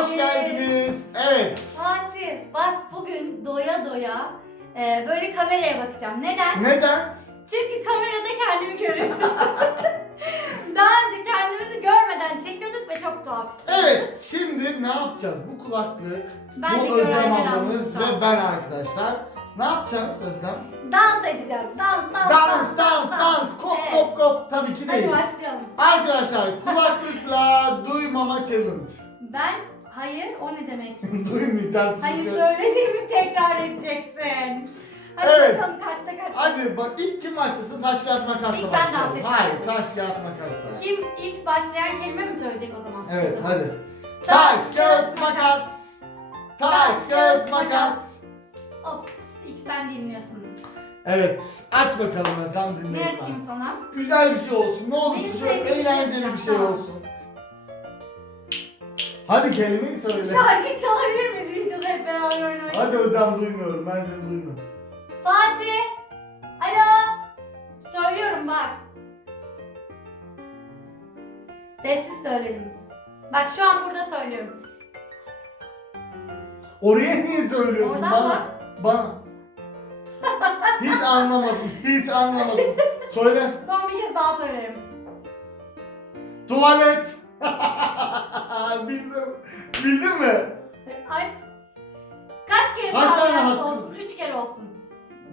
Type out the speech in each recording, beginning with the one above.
Hoş geldiniz. Evet. Fatih bak bugün doya doya e, böyle kameraya bakacağım. Neden? Neden? Çünkü kamerada kendimi görüyorum. Daha önce kendimizi görmeden çekiyorduk ve çok tuhaf hissediyoruz. Evet, şimdi ne yapacağız? Bu kulaklık, Bence bu Özlem görenler ablamız ve ben arkadaşlar. Ne yapacağız Özlem? Dans edeceğiz. Dans, dans, Dans, dans, dans, kop Evet. kop kop. Tabii ki değil. Hadi başlayalım. Arkadaşlar kulaklıkla duymama challenge. Ben, hayır o ne demek? Duymayacağız Hayır çünkü. söylediğimi tekrar edeceksin. Hadi Evet. bakalım kaçta kaç. Hadi bak ilk kim başlasın? Taş kağıt makasla İlk ben dans başlayalım. edeyim. Hayır, taş kağıt makasla. Kim ilk başlayan kelime mi söyleyecek o zaman? Evet, hadi. Taş kağıt makas. Taş kağıt makas. Ops, ilk sen dinliyorsun. Evet, aç bakalım Özlem Ne dinleyin. açayım sana? Güzel bir şey olsun. Ne olursun Benim şöyle sevdiğim eğlenceli şey bir şey olsun. Hadi kelimeyi söyle. Şarkı çalabilir miyiz videoda hep beraber oynamak Hadi için? Özlem duymuyorum. Ben seni duymuyorum. Fatih! Alo! Söylüyorum bak. Sessiz söyledim. Bak şu an burada söylüyorum. Oraya niye söylüyorsun? Oradan bana. Bana. Hiç anlamadım. Hiç anlamadım. Söyle. Son bir kez daha söylerim. Tuvalet. Bildim. Bildin mi? Aç. Kaç kere Kaç tane tane hakkı? olsun? Üç kere olsun.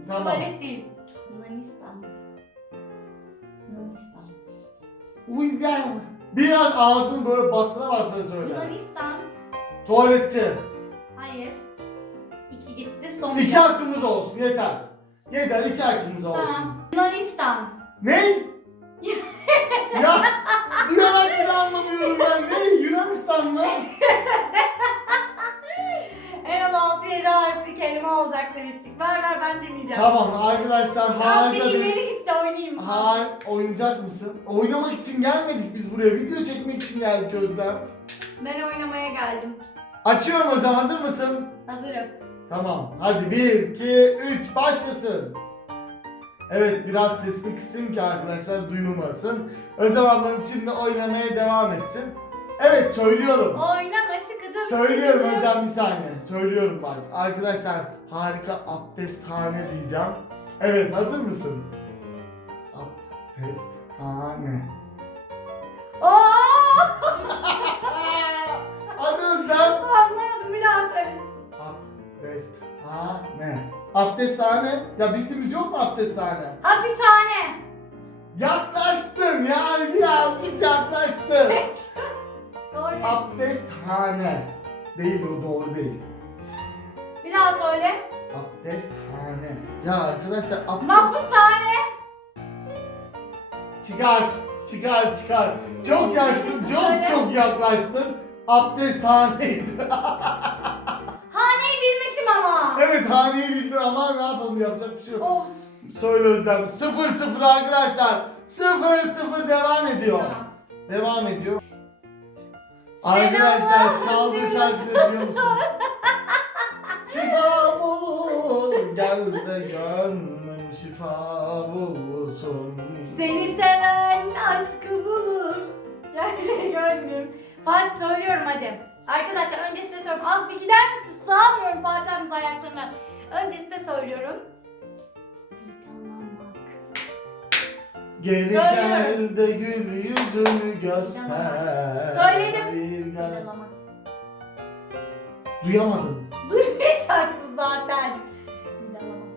Tamam. Tuvalet değil. Yunanistan. Yunanistan. Uyuyacağım. Biraz ağzını böyle bastıra bastıra söyle. Yunanistan. Tuvaletçi. Hayır. İki gitti. Son bir İki hakkımız olsun yeter. Yeter iki hakkımız olsun. Tamam. Yunanistan. Ne? Ya duyarak bile anlamıyorum ben. Ne? Yunanistan mı? En az 6-7 harfli kelime olacak demiştik. Ver ver ben dinleyeceğim. Tamam arkadaşlar harika bir ileri git de oynayayım. Har oynayacak mısın? Oynamak için gelmedik biz buraya. Video çekmek için geldik Özlem. Ben oynamaya geldim. Açıyorum Özlem hazır mısın? Hazırım. Tamam. Hadi 1, 2, 3 başlasın. Evet biraz sesini kısayım ki arkadaşlar duyulmasın. Özlem ablanız şimdi oynamaya devam etsin. Evet söylüyorum. Oynama şıkıdım Söylüyorum şıkıdım. Özlem bir saniye. Söylüyorum bak. Arkadaşlar harika abdesthane diyeceğim. Evet hazır mısın? Abdesthane. Oo! Hadi Özlem. Anlamadım bir daha söyle. Abdesthane. Abdesthane. Ya bildiğimiz yok mu abdesthane? Hapishane. Yaklaştın yani birazcık yaklaştın. Doğru. Abdesthane. Değil o doğru değil. Bir daha söyle. Abdesthane. Ya arkadaşlar abdest... Mahpushane. Çıkar. Çıkar çıkar. Çok yaşlı, çok çok yaklaştın. Abdesthaneydi. haneyi bildin ama ne yapalım yapacak bir şey yok. Of. Söyle Özlem. 0-0 arkadaşlar. 0-0 devam ediyor. Tamam. Devam ediyor. Arkadaşlar çaldığı şarkıları biliyor musunuz? şifa bulur, gel de gönlüm şifa bulsun. Seni seven aşkı bulur. Gel de gönlüm. Fatih söylüyorum hadi. Arkadaşlar önce size söylüyorum. Az bir gider misin? Sığamıyorum Fatih abimiz ayaklarına. Önce size söylüyorum. Geri Söylüyorum. gel de gül yüzünü göster. Söyledim. Bir gel. Duyamadım. Duymayacaksın zaten. Tanımak.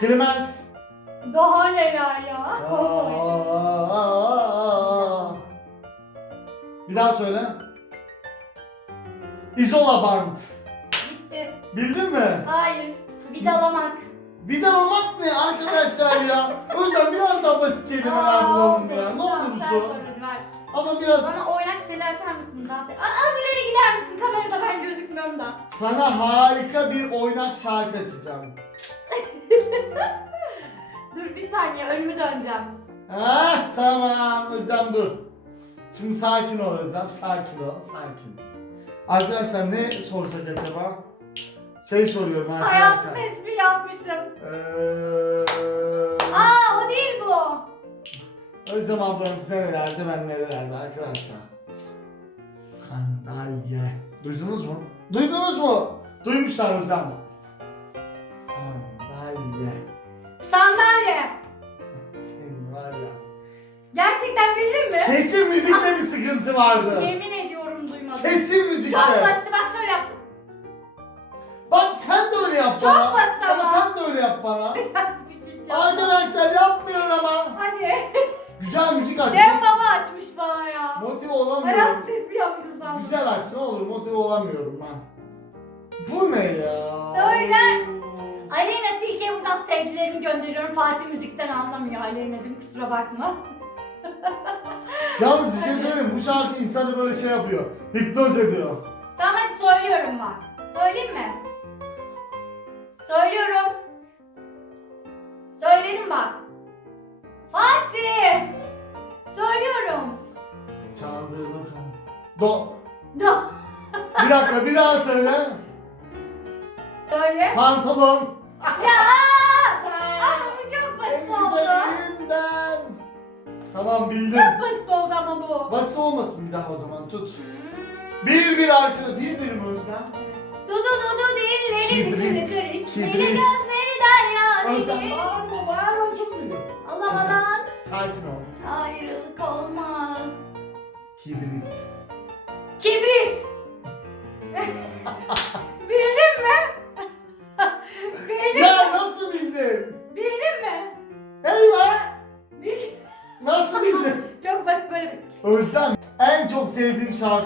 Klimens. Daha neler ya. Aa. Bir daha söyle. Izola band. Bitti. Bildin mi? Hayır. Vidalamak. Vidalamak ne arkadaşlar ya? O yüzden biraz daha basit kelimeler Aa, bulalım ya. Ne Tamam, sen sor olursun. hadi ver. Ama biraz Bana oynak bir şeyler açar mısın dans et? Az ileri gider misin? Kamerada ben gözükmüyorum da. sana harika bir oynak şarkı açacağım. Dur bir saniye önümü döneceğim. Ha tamam Özlem dur. Şimdi sakin ol Özlem, sakin ol, sakin. Arkadaşlar ne soracak acaba? Şey soruyorum Hayatı arkadaşlar. tespih yapmışım. Eee... Aa o değil bu. Özlem ablanız nerelerde ben nerelerde arkadaşlar. Sandalye. Duydunuz mu? Duydunuz mu? Duymuşlar Özlem. Sandalye. Sandalye. Senin var ya. Gerçekten bildin mi? Kesin müzikte bir sıkıntı vardı. Yemin ediyorum duymadım. Kesin müzikte. Çok basit bak şöyle yaptım. Bak sen de öyle yap Çok bana. basit ama. Ama sen de öyle yap bana. Fikir. Arkadaşlar yapmıyor ama. Hadi. Güzel müzik aç. Cem baba açmış bana ya. Motive Hayat olamıyorum. tespih yapmışız sandım. Güzel aç ne olur motive olamıyorum ben. Bu ne ya? Söyle. Aleyna Tilki'ye buradan sevgilerimi gönderiyorum. Fatih müzikten anlamıyor Aleyna'cığım kusura bakma. Yalnız bir şey söyleyeyim bu şarkı insanı böyle şey yapıyor. Hipnoz ediyor. Tamam hadi söylüyorum bak. Söyleyeyim mi? Söylüyorum. Söyledim bak. Fatih. Söylüyorum. Çaldır bakalım. Do. Da. Bir dakika bir daha söyle. Söyle. Pantolon. Ya. Ama bu çok basit oldu. güzelinden. Tamam bildim. Çok basit oldu ama bu. Basit olmasın bir daha o zaman tut. Bir bir arkada bir bir mi Özlem? Dudu dudu dilleri Kibrit, kırıtır içmeli kibrit. gözleri derya Özlem deniz. bağırma bağırma çok dedim. Alamadan Sakin ol. ayrılık olmaz. Kibrit.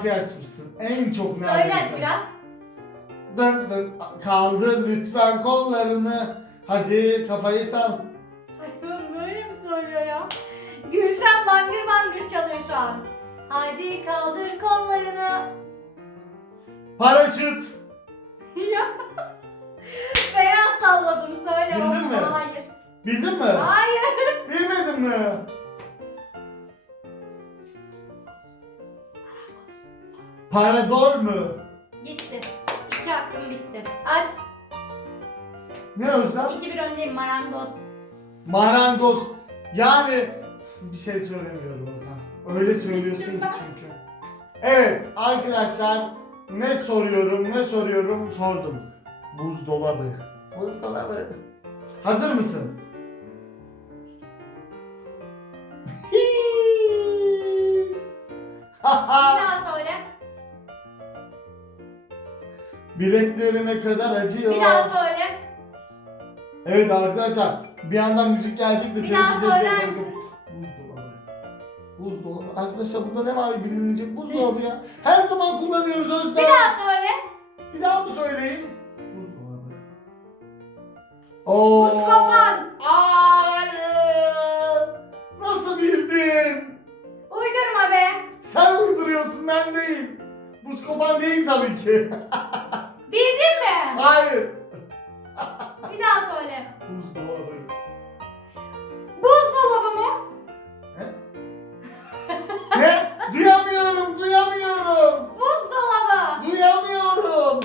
Şarkıyı açmışsın. En çok Söyle neredeyse. hadi biraz. Dın dın kaldır lütfen kollarını. Hadi kafayı sal. Saçma böyle mi söylüyor ya? Gülşen bangır bangır çalıyor şu an. Haydi kaldır kollarını. Paraşüt. ya. Fena salladın söyle Bildin mi? Hayır. Bildin mi? Hayır. Parador mu? Gitti. İki hakkım bitti. Aç. Ne Özlem? İki bir öndeyim marangoz. Marangoz. Yani bir şey söylemiyorum Özlem. Öyle söylüyorsun ki çünkü. Evet arkadaşlar ne soruyorum ne soruyorum sordum. Buzdolabı. Buzdolabı. Hazır mısın? Bir daha söyle. Bileklerime kadar acıyor. Bir daha söyle. Evet arkadaşlar bir yandan müzik gelecek de Bir daha televizyon söyler izleyeceğim. misin? Buzdolabı. Buzdolabı. Arkadaşlar bunda ne var bilinmeyecek buzdolabı ya. Her zaman kullanıyoruz Özlem. Bir daha söyle. Bir daha mı söyleyeyim? Buzdolabı. Oo. Buz kopan. Hayır. Nasıl bildin? Uydurma be. Sen uyduruyorsun ben değil. Buz kopan değil tabii ki. Bildin mi? Hayır. Bir daha söyle. Buzdolabı. Buzdolabı mı? Ne? ne? Duyamıyorum, duyamıyorum. Buzdolabı. Duyamıyorum.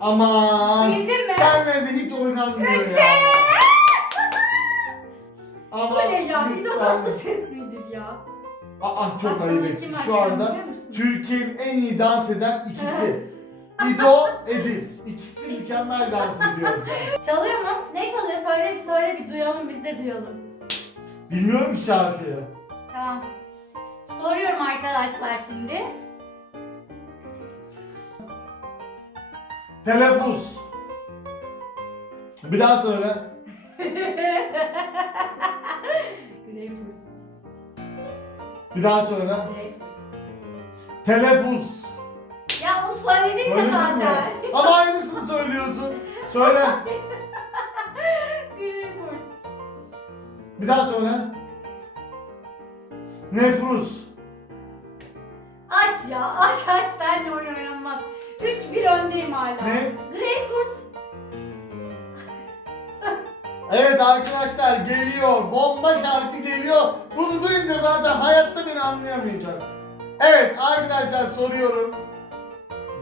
Aman. Bildin mi? Senle de hiç oynanmıyor Üç ya. be. Ama Bu ne ya? Bir de tatlı ses nedir ya? Aa çok Bak sana ayıp kim var Şu sen anda biliyor musun? Türkiye'nin en iyi dans eden ikisi. İdo, Edis. İkisi mükemmel dans ediyor. Çalıyor mu? Ne çalıyor? Söyle bir söyle bir duyalım biz de duyalım. Bilmiyorum ki şarkıyı. Tamam. Soruyorum arkadaşlar şimdi. Telaffuz. Bir daha söyle. Greyfurt. Bir daha söyle. Telaffuz. Ya onu söyledin ya Söyledin mi? zaten. Ama aynısını söylüyorsun. Söyle. Greyfurt. Bir daha söyle. Nefruz. Aç ya aç aç senle oyun oynanmaz. 3-1 öndeyim hala. Ne? Greyfurt. Evet arkadaşlar geliyor. Bomba şarkı geliyor. Bunu duyunca zaten hayatta beni anlayamayacak. Evet arkadaşlar soruyorum.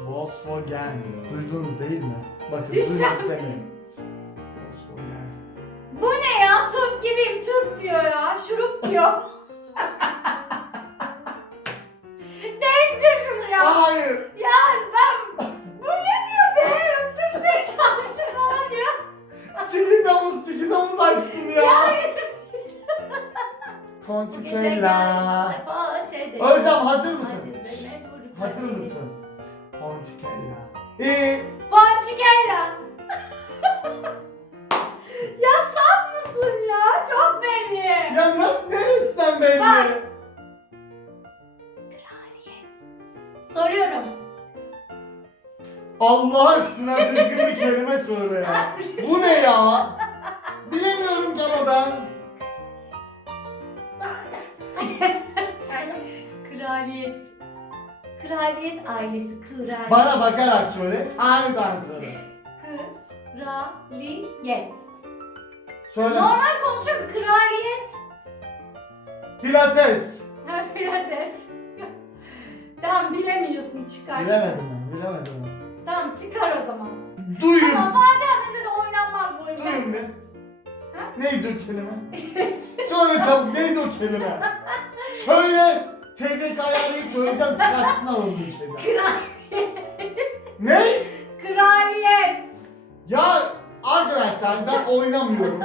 Volkswagen. Duydunuz değil mi? Bakın Düşeceğim duyduk şimdi. demeyin. Volkswagen. Bu ne ya? Türk gibiyim Türk diyor ya. Şurup diyor. ya. Ponçikella. Özlem hazır mısın? Hazır mısın? Ponçikella. Ee, Ponçikella. ya saf mısın ya? Çok belli. ya nasıl neresinden belli? Bak. Soruyorum. Allah aşkına düzgün bir kelime söyle ya. Bu ne ya? Ben. Kraliyet. Kraliyet ailesi. Kraliyet. Bana bakarak söyle. Aniden söyle. Kraliyet. Söyle. Normal konuşuyorum. Kraliyet. Pilates. Ha pilates. tamam bilemiyorsun çıkar. Bilemedim ben. Bilemedim ben. Tamam çıkar o zaman. Duyun. Tamam Fatih abimize de oynanmaz bu oyun. Duyun ne? Neydi o kelime? Söyle çabuk neydi o kelime? Söyle. TDK ayarlayıp söyleyeceğim çıkartsınlar onu bu şeyden. Ne? Kraliyet. Ya arkadaşlar ben oynamıyorum.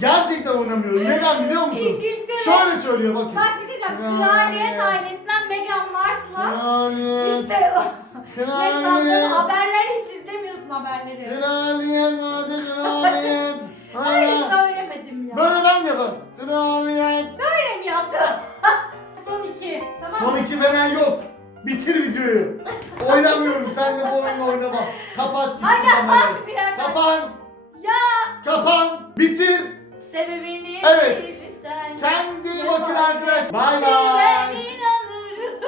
Gerçekten oynamıyorum. Neden biliyor musunuz? İngiltere. Şöyle söylüyor bakın. Bak bir şey diyeceğim. Kraliyet. Ailesinden Meghan Markle'la Kraliyet. işte o. Kraliyet. haberleri hiç izlemiyorsun haberleri. Kraliyet hadi kraliyet. Ben hiç Böyle söylemedim ya. ben de yaparım. Kraliyet. Böyle mi yaptın? Son iki. Tamam Son iki veren yok. Bitir videoyu. Oynamıyorum. Sen de bu oyunu oynama. Kapat gitsin kamerayı. Abi bir dakika. Kapan. Ya. Kapan. Bitir. Sebebini Evet. bilirsen. Kendinize iyi bakın arkadaşlar. Bay bay. Ben inanırım.